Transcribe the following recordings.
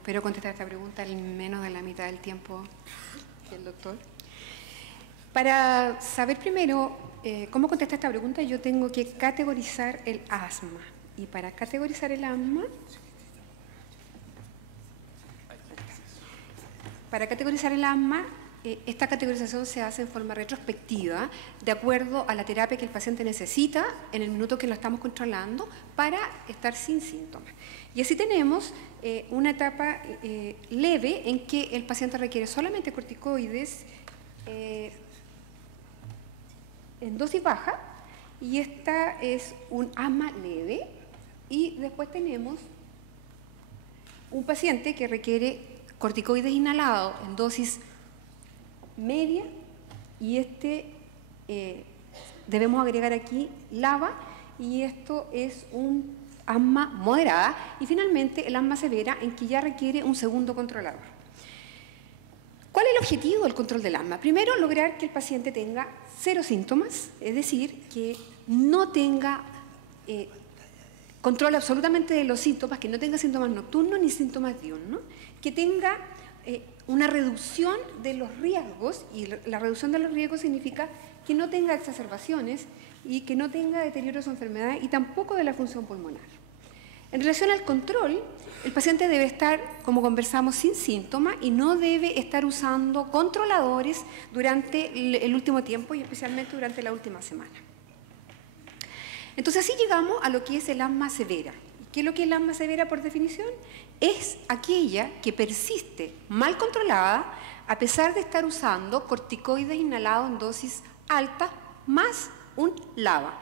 espero contestar esta pregunta en menos de la mitad del tiempo que el doctor. Para saber primero cómo contestar esta pregunta, yo tengo que categorizar el asma. Y para categorizar el asma, esta categorización se hace en forma retrospectiva, de acuerdo a la terapia que el paciente necesita en el minuto que lo estamos controlando para estar sin síntomas. Y así tenemos una etapa leve en que el paciente requiere solamente corticoides en dosis baja, y esta es un asma leve. Y después tenemos un paciente que requiere corticoides inhalados en dosis media, y debemos agregar aquí LABA, y esto es un asma moderada. Y finalmente el asma severa, en que ya requiere un segundo controlador. ¿Cuál es el objetivo del control del asma? Primero, lograr que el paciente tenga 0 síntomas, es decir, que no tenga control absolutamente de los síntomas, que no tenga síntomas nocturnos ni síntomas diurnos, que tenga una reducción de los riesgos, y la reducción de los riesgos significa que no tenga exacerbaciones y que no tenga deterioro de su enfermedad y tampoco de la función pulmonar. En relación al control, el paciente debe estar, como conversamos, sin síntomas y no debe estar usando controladores durante el último tiempo y especialmente durante la última semana. Entonces así llegamos a lo que es el asma severa. ¿Qué es lo que es el asma severa por definición? Es aquella que persiste mal controlada a pesar de estar usando corticoides inhalados en dosis altas más un LABA.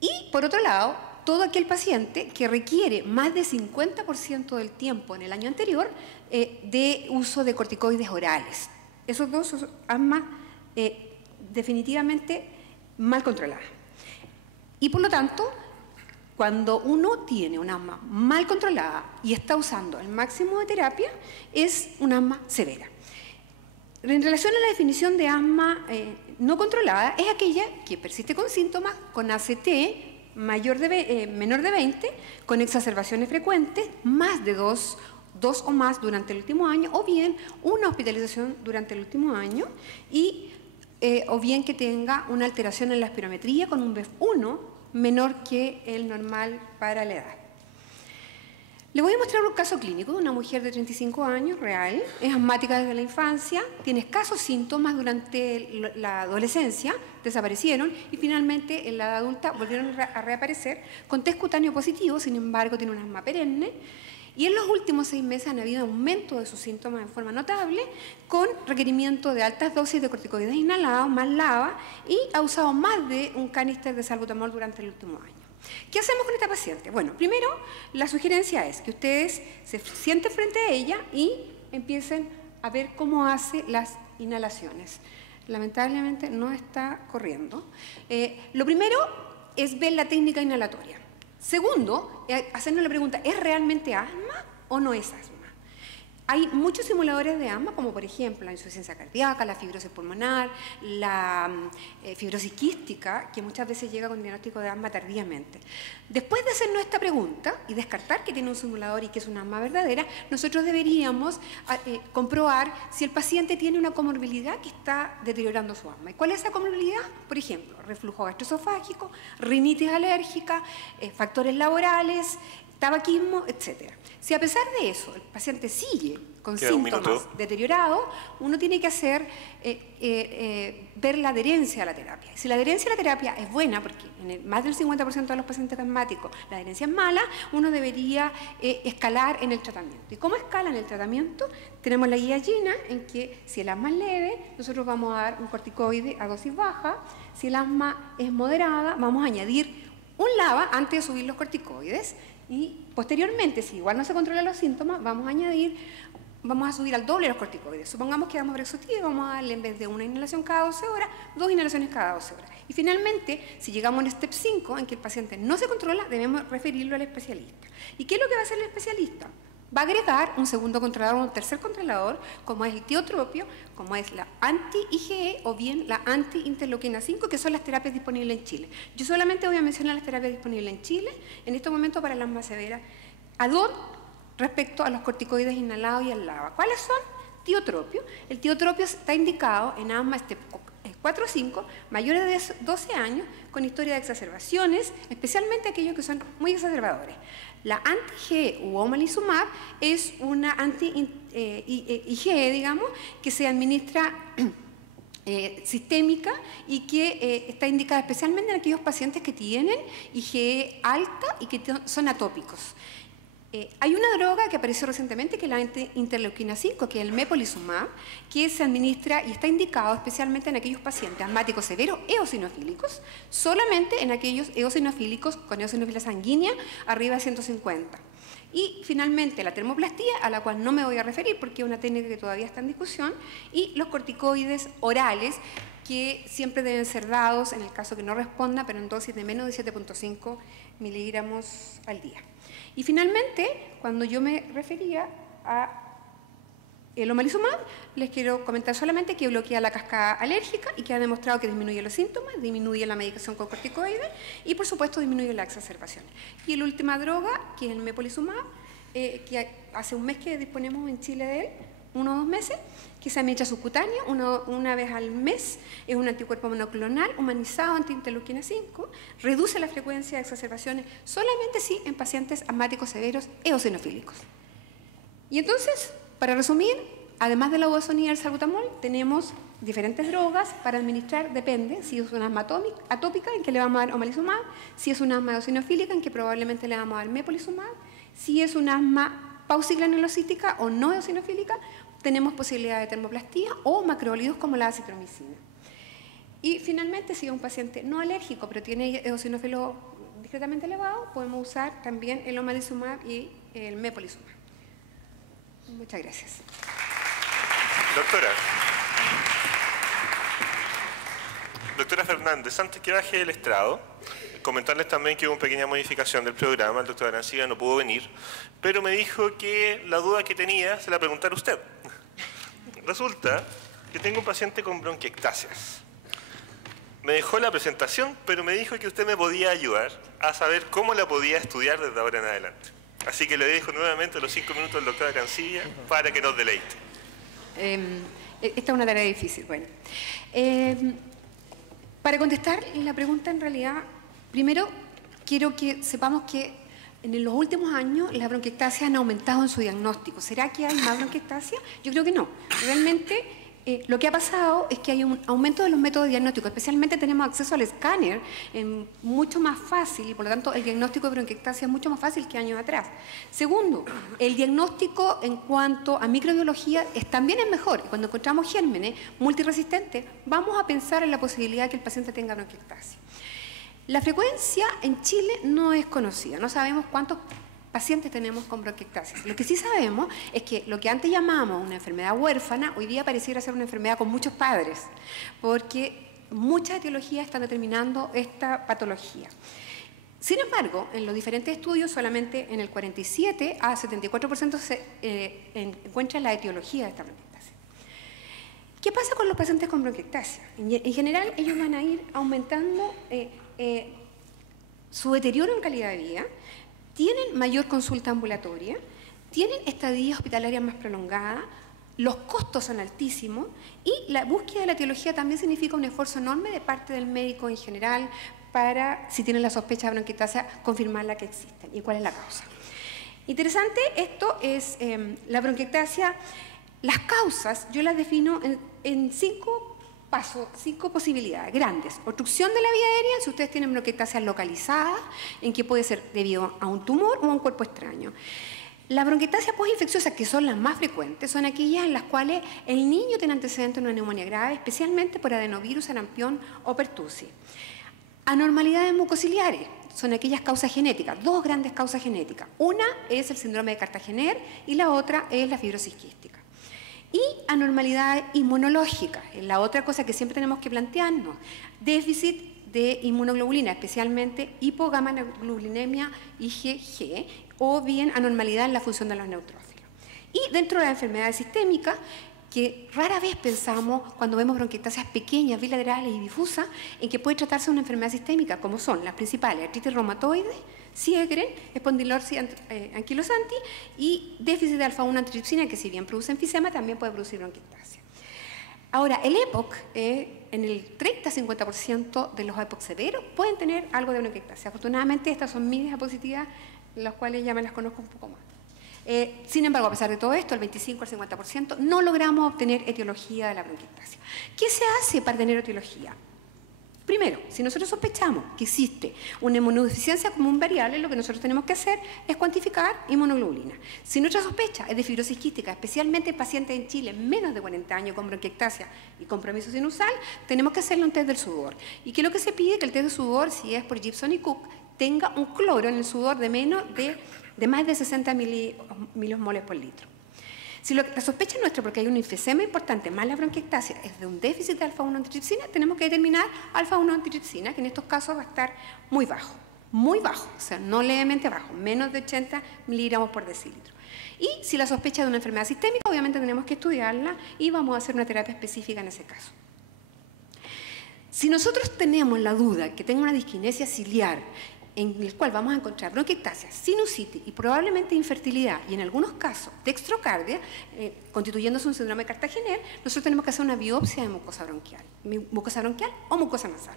Y por otro lado, todo aquel paciente que requiere más de 50% del tiempo en el año anterior de uso de corticoides orales. Esos dos son asmas definitivamente mal controladas. Y por lo tanto, cuando uno tiene un asma mal controlada y está usando el máximo de terapia, es un asma severa. En relación a la definición de asma no controlada, es aquella que persiste con síntomas, con ACT menor de 20, con exacerbaciones frecuentes, más de dos o más durante el último año, o bien una hospitalización durante el último año, o bien que tenga una alteración en la espirometría con un BEF1 menor que el normal para la edad. Le voy a mostrar un caso clínico de una mujer de 35 años, real, es asmática desde la infancia, tiene escasos síntomas durante la adolescencia, desaparecieron y finalmente en la edad adulta volvieron a reaparecer con test cutáneo positivo, sin embargo tiene un asma perenne. Y en los últimos 6 meses han habido aumento de sus síntomas en forma notable, con requerimiento de altas dosis de corticoides inhalados, más LABA, y ha usado más de un canister de salbutamol durante el último año. ¿Qué hacemos con esta paciente? Bueno, primero, la sugerencia es que ustedes se sienten frente a ella y empiecen a ver cómo hace las inhalaciones. Lamentablemente no está corriendo. Lo primero es ver la técnica inhalatoria. Segundo, hacernos la pregunta, ¿es realmente asma o no es asma? Hay muchos simuladores de asma, como por ejemplo la insuficiencia cardíaca, la fibrosis pulmonar, la fibrosis quística, que muchas veces llega con diagnóstico de asma tardíamente. Después de hacernos esta pregunta y descartar que tiene un simulador y que es una asma verdadera, nosotros deberíamos comprobar si el paciente tiene una comorbilidad que está deteriorando su asma. ¿Y cuál es esa comorbilidad? Por ejemplo, reflujo gastroesofágico, rinitis alérgica, factores laborales, tabaquismo, etc. Si a pesar de eso el paciente sigue con síntomas deteriorados, uno tiene que hacer ver la adherencia a la terapia. Si la adherencia a la terapia es buena, porque en más del 50% de los pacientes asmáticos la adherencia es mala, uno debería escalar en el tratamiento. ¿Y cómo escala en el tratamiento? Tenemos la guía GINA, en que si el asma es leve, nosotros vamos a dar un corticoide a dosis baja. Si el asma es moderada, vamos a añadir un LABA antes de subir los corticoides. Y posteriormente, si igual no se controlan los síntomas, vamos a subir al doble los corticoides. Supongamos que damos Brexotil y vamos a darle, en vez de una inhalación cada 12 horas, 2 inhalaciones cada 12 horas. Y finalmente, si llegamos en step 5, en que el paciente no se controla, debemos referirlo al especialista. ¿Y qué es lo que va a hacer el especialista? Va a agregar un segundo controlador, un tercer controlador, como es el tiotropio, como es la anti-IgE o bien la anti-interleuquina 5, que son las terapias disponibles en Chile. Yo solamente voy a mencionar las terapias disponibles en Chile, en este momento para la asma severa. ADON respecto a los corticoides inhalados y al LABA. ¿Cuáles son? Tiotropio. El tiotropio está indicado en asma 4 o 5, mayores de 12 años, con historia de exacerbaciones, especialmente aquellos que son muy exacerbadores. La anti-IgE u omalizumab es una anti-IgE, digamos, que se administra sistémica y que está indicada especialmente en aquellos pacientes que tienen IgE alta y que son atópicos. Hay una droga que apareció recientemente que es la interleuquina 5, que es el mepolizumab, que se administra y está indicado especialmente en aquellos pacientes asmáticos severos eosinofílicos, solamente en aquellos eosinofílicos con eosinofilia sanguínea arriba de 150. Y finalmente la termoplastía, a la cual no me voy a referir porque es una técnica que todavía está en discusión, y los corticoides orales que siempre deben ser dados en el caso que no responda, pero en dosis de menos de 7.5 miligramos al día. Y finalmente, cuando yo me refería a el omalizumab, les quiero comentar solamente que bloquea la cascada alérgica y que ha demostrado que disminuye los síntomas, disminuye la medicación con corticoides y, por supuesto, disminuye las exacerbaciones. Y la última droga, que es el mepolizumab, que hace un mes que disponemos en Chile de él, 1 o 2 meses, que se administra subcutáneo una vez al mes, es un anticuerpo monoclonal humanizado anti-interleuquina 5, reduce la frecuencia de exacerbaciones solamente sí en pacientes asmáticos severos eosinofílicos. Y entonces, para resumir, además de la budesonida y el salbutamol, tenemos diferentes drogas para administrar, depende, si es una asma atópica, en que le vamos a dar omalizumab, si es una asma eosinofílica, en que probablemente le vamos a dar mepolizumab, si es una asma paucigranulocítica o no eosinofílica, tenemos posibilidad de termoplastía o macrolidos como la acitromicina. Y finalmente, si es un paciente no alérgico, pero tiene eosinófilo discretamente elevado, podemos usar también el omalizumab y el mepolizumab. Muchas gracias. Doctora Fernández, antes que baje el estrado, comentarles también que hubo una pequeña modificación del programa. El doctor Arancibia no pudo venir, pero me dijo que la duda que tenía se la preguntara usted. Resulta que tengo un paciente con bronquiectasias. Me dejó la presentación, pero me dijo que usted me podía ayudar a saber cómo la podía estudiar desde ahora en adelante. Así que le dejo nuevamente los 5 minutos al doctor Arancibia para que nos deleite. Esta es una tarea difícil. Bueno, para contestar la pregunta, en realidad, primero quiero que sepamos que en los últimos años las bronquiectasias han aumentado en su diagnóstico. ¿Será que hay más bronquiectasia? Yo creo que no. Realmente lo que ha pasado es que hay un aumento de los métodos diagnósticos. Especialmente tenemos acceso al escáner mucho más fácil y por lo tanto el diagnóstico de bronquiectasia es mucho más fácil que años atrás. Segundo, el diagnóstico en cuanto a microbiología también es mejor. Cuando encontramos gérmenes multiresistentes, vamos a pensar en la posibilidad de que el paciente tenga bronquiectasia. La frecuencia en Chile no es conocida, no sabemos cuántos pacientes tenemos con bronquiectasias. Lo que sí sabemos es que lo que antes llamábamos una enfermedad huérfana, hoy día pareciera ser una enfermedad con muchos padres, porque muchas etiologías están determinando esta patología. Sin embargo, en los diferentes estudios, solamente en el 47 a 74% se encuentra la etiología de esta bronquiectasia. ¿Qué pasa con los pacientes con bronquiectasia? En general, ellos van a ir aumentando su deterioro en calidad de vida, tienen mayor consulta ambulatoria, tienen estadías hospitalarias más prolongadas, los costos son altísimos y la búsqueda de la etiología también significa un esfuerzo enorme de parte del médico en general para, si tienen la sospecha de bronquiectasia, confirmar la que existen y cuál es la causa. Interesante, esto es la bronquiectasia. Las causas yo las defino en 5 pasos, 5 posibilidades grandes. Obstrucción de la vía aérea, si ustedes tienen bronquiectasia localizada, en que puede ser debido a un tumor o a un cuerpo extraño. Las bronquiectasias postinfecciosas, que son las más frecuentes, son aquellas en las cuales el niño tiene antecedentes de una neumonía grave, especialmente por adenovirus, sarampión o pertussis. Anormalidades mucociliares son aquellas causas genéticas, 2 grandes causas genéticas. Una es el síndrome de Cartagener y la otra es la fibrosis quística. Y anormalidades inmunológicas, es la otra cosa que siempre tenemos que plantearnos. Déficit de inmunoglobulina, especialmente hipogamaglobulinemia IgG, o bien anormalidad en la función de los neutrófilos. Y dentro de las enfermedades sistémicas, que rara vez pensamos cuando vemos bronquiectasias pequeñas, bilaterales y difusas, en que puede tratarse de una enfermedad sistémica, como son las principales: artritis reumatoide, Sjögren, espondilorsis anquilosanti y déficit de alfa-1 antitripsina, que si bien produce enfisema, también puede producir bronquiectasia. Ahora, el EPOC, en el 30-50% de los EPOC severos, pueden tener algo de bronquiectasia. Afortunadamente, estas son mis diapositivas, las cuales ya me las conozco un poco más. Sin embargo, a pesar de todo esto, el 25 al 50% no logramos obtener etiología de la bronquiectasia. ¿Qué se hace para tener etiología? Primero, si nosotros sospechamos que existe una inmunodeficiencia como un variable, lo que nosotros tenemos que hacer es cuantificar inmunoglobulina. Si nuestra sospecha es de fibrosis quística, especialmente en pacientes en Chile menos de 40 años con bronquiectasia y compromiso sinusal, tenemos que hacerle un test del sudor. ¿Y qué es lo que se pide? Que el test de sudor, si es por Gibson y Cook, tenga un cloro en el sudor de más de 60 milimoles por litro. Si la sospecha nuestra, porque hay un enfisema importante, más la bronquiectasia, es de un déficit de alfa-1 antitripsina, tenemos que determinar alfa-1 antitripsina, que en estos casos va a estar muy bajo, o sea, no levemente bajo, menos de 80 miligramos por decilitro. Y si la sospecha de una enfermedad sistémica, obviamente tenemos que estudiarla y vamos a hacer una terapia específica en ese caso. Si nosotros tenemos la duda que tenga una disquinesia ciliar, en el cual vamos a encontrar bronquiectasia, sinusitis y probablemente infertilidad, y en algunos casos dextrocardia, constituyéndose un síndrome de Cartagener, nosotros tenemos que hacer una biopsia de mucosa bronquial o mucosa nasal.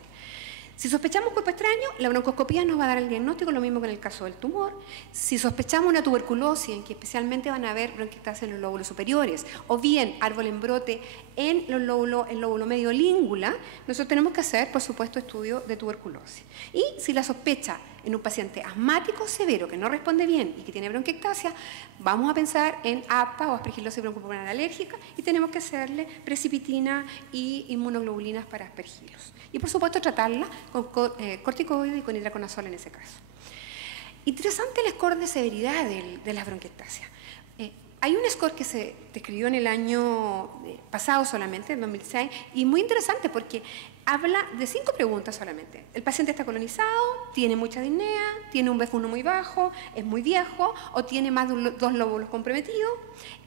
Si sospechamos cuerpo extraño, la broncoscopía nos va a dar el diagnóstico, lo mismo que en el caso del tumor. Si sospechamos una tuberculosis, en que especialmente van a haber bronquiectasia en los lóbulos superiores, o bien árbol en brote en el lóbulo medio língula, nosotros tenemos que hacer, por supuesto, estudio de tuberculosis. Y si la sospecha en un paciente asmático severo que no responde bien y que tiene bronquiectasia, vamos a pensar en APA o aspergilosis broncopulmonar alérgica y tenemos que hacerle precipitina y inmunoglobulinas para aspergilos. Y por supuesto tratarla con corticoides y con itraconazol en ese caso. Interesante el score de severidad de las bronquiectasias. Hay un score que se describió en el año pasado solamente, en 2006, y muy interesante porque habla de 5 preguntas solamente. El paciente está colonizado, tiene mucha disnea, tiene un BF1 muy bajo, es muy viejo o tiene más de 2 lóbulos comprometidos.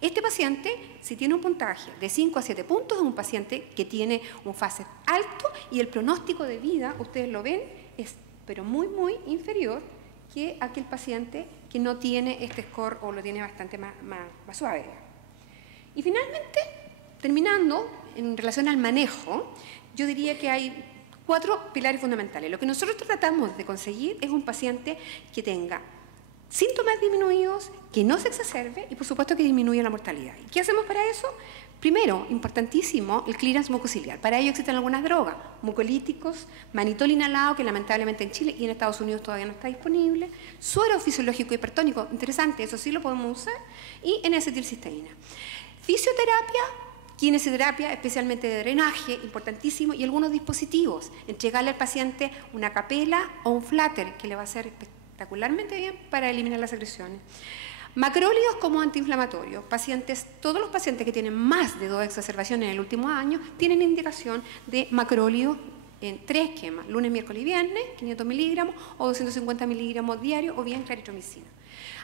Este paciente, si tiene un puntaje de 5 a 7 puntos, es un paciente que tiene un FACET alto y el pronóstico de vida, ustedes lo ven, es pero muy, muy inferior que aquel paciente que no tiene este score o lo tiene bastante más suave. Y finalmente, terminando, en relación al manejo, yo diría que hay 4 pilares fundamentales. Lo que nosotros tratamos de conseguir es un paciente que tenga síntomas disminuidos, que no se exacerbe y por supuesto que disminuya la mortalidad. ¿Y qué hacemos para eso? Primero, importantísimo, el clearance mucociliar. Para ello existen algunas drogas, mucolíticos, manitol inhalado, que lamentablemente en Chile y en Estados Unidos todavía no está disponible, suero fisiológico hipertónico, interesante, eso sí lo podemos usar, y N-acetilcisteína. Fisioterapia, kinesioterapia, especialmente de drenaje, importantísimo, y algunos dispositivos. Entregarle al paciente una capela o un flutter, que le va a hacer espectacularmente bien para eliminar las secreciones. Macrólidos como antiinflamatorios. Todos los pacientes que tienen más de 2 exacerbaciones en el último año tienen indicación de macrólidos en 3 esquemas, lunes, miércoles y viernes, 500 miligramos o 250 miligramos diarios o bien claritromicina.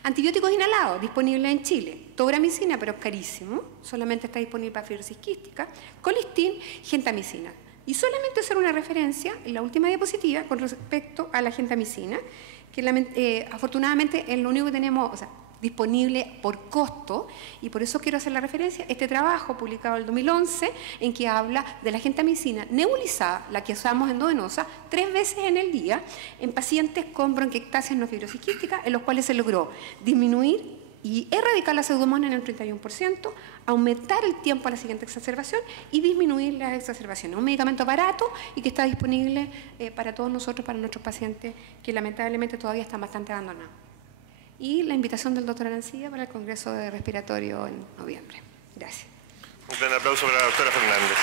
Antibióticos inhalados, disponibles en Chile. Tobramicina, pero es carísimo, solamente está disponible para fibrosis quística. Colistin, gentamicina. Y solamente hacer una referencia en la última diapositiva con respecto a la gentamicina, que afortunadamente es lo único que tenemos, disponible por costo, y por eso quiero hacer la referencia, este trabajo publicado en el 2011, en que habla de la gentamicina nebulizada, la que usamos endovenosa, 3 veces en el día, en pacientes con bronquiectasia no fibrosis quística, en los cuales se logró disminuir y erradicar la pseudomonas en el 31%, aumentar el tiempo a la siguiente exacerbación y disminuir las exacerbaciones. Un medicamento barato y que está disponible para todos nosotros, para nuestros pacientes, que lamentablemente todavía están bastante abandonados. Y la invitación del doctor Arancibia para el Congreso de Respiratorio en noviembre. Gracias. Un gran aplauso para la doctora Fernández.